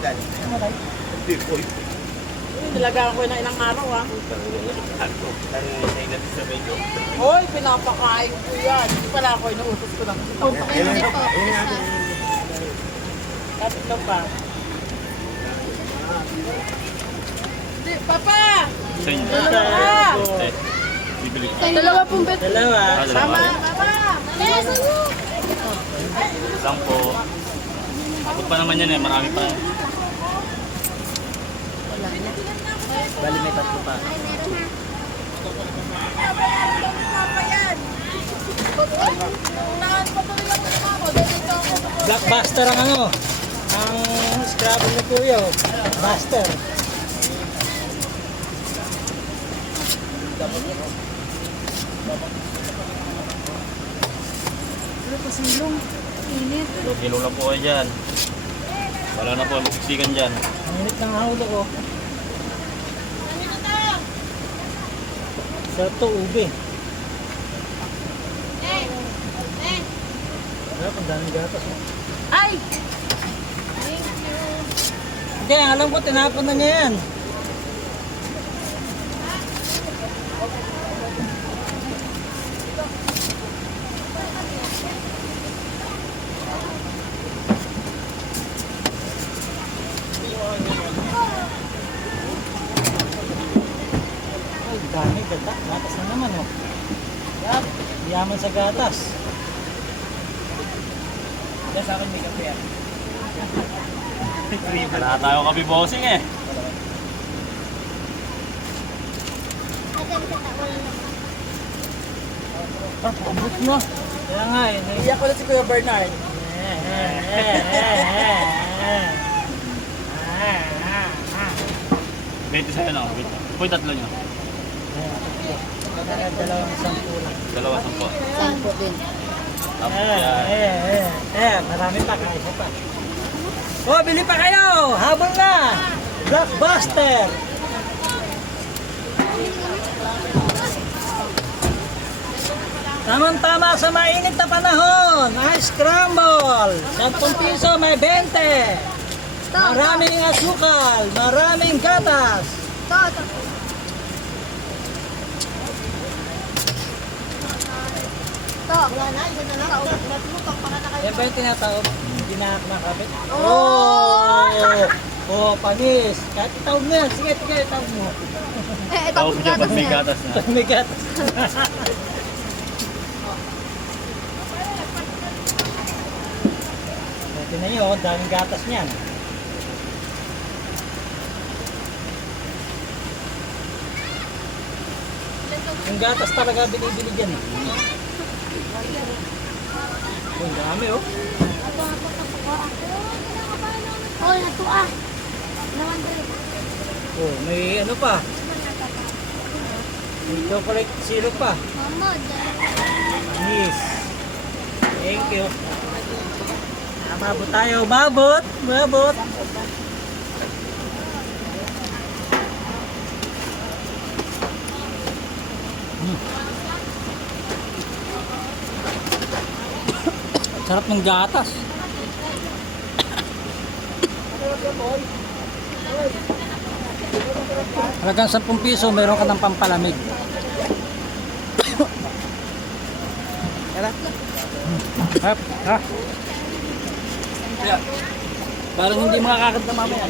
Hindi po. Nilagaan ko na ilang araw ah. Sa medyo. Hoy, pinapakain ko yan. Hindi pala ako inuutos ko lang. Kapit lang pa. Di, Papa! Sa inyo. Dalawa! Bibili ko. Dalawa pong bet. Dalawa. Dalawa. Mama! Yes, ano? Isang po. Abot pa naman yan eh. Marami pa. Bali may tatlo pa. Ay, meron na. Blockbuster ang ano? Ang Scrabble ni Kuya. Buster. Ano pa silong? Init. Kilo na po kayo dyan. Wala na po. Magsiksikan dyan. Ang init ng haulo ko. Sa ito, ube. Sarap, ang daming gatas. Oh. Ay! Hindi, alam ko, tinapon na niya yan. Ay, dami, gata. Gatas na naman, oh. Yan, yaman sa gatas. Yan sa akin may kape yan. Wala tayo kapi bossing eh. Ah, abot na. Kaya nga, eh. Naiyak ko na si Kuya Bernard. Bente sa'yo na. Wait. Uy, tatlo nyo. Dalawang sampu lang. Dalawa, sampo. Sampo din. Tapos yan. Marami pa, kaya pa. Oh, bili pa kayo! Habol na! Blockbuster! Tamang-tama sa mainit na panahon, ice scramble! 10 piso may 20! Maraming asukal, maraming gatas! Ito. Wala na, yun na lang. Yan ba yung tinatawag? Hindi na nakakapit? Oh! Oh, panis! Kahit itawag mo yan, sige, itawag mo. Eh, ito Tawag ang niya pag gatas may na yan. gatas na. Pag may gatas. Tingnan nyo, ang daming gatas niyan. Yung gatas talaga binibili dyan eh. Ang dami oh. Oh, natuwa. Laundry. Oh, may ano pa. May chocolate syrup pa. Mama, Yes. Thank you. Mabot tayo. Mabot. Mabot. Sarap ng gatas. Halagang 10 piso, meron ka ng pampalamig. Ha? Parang hindi makakakanta mamaya.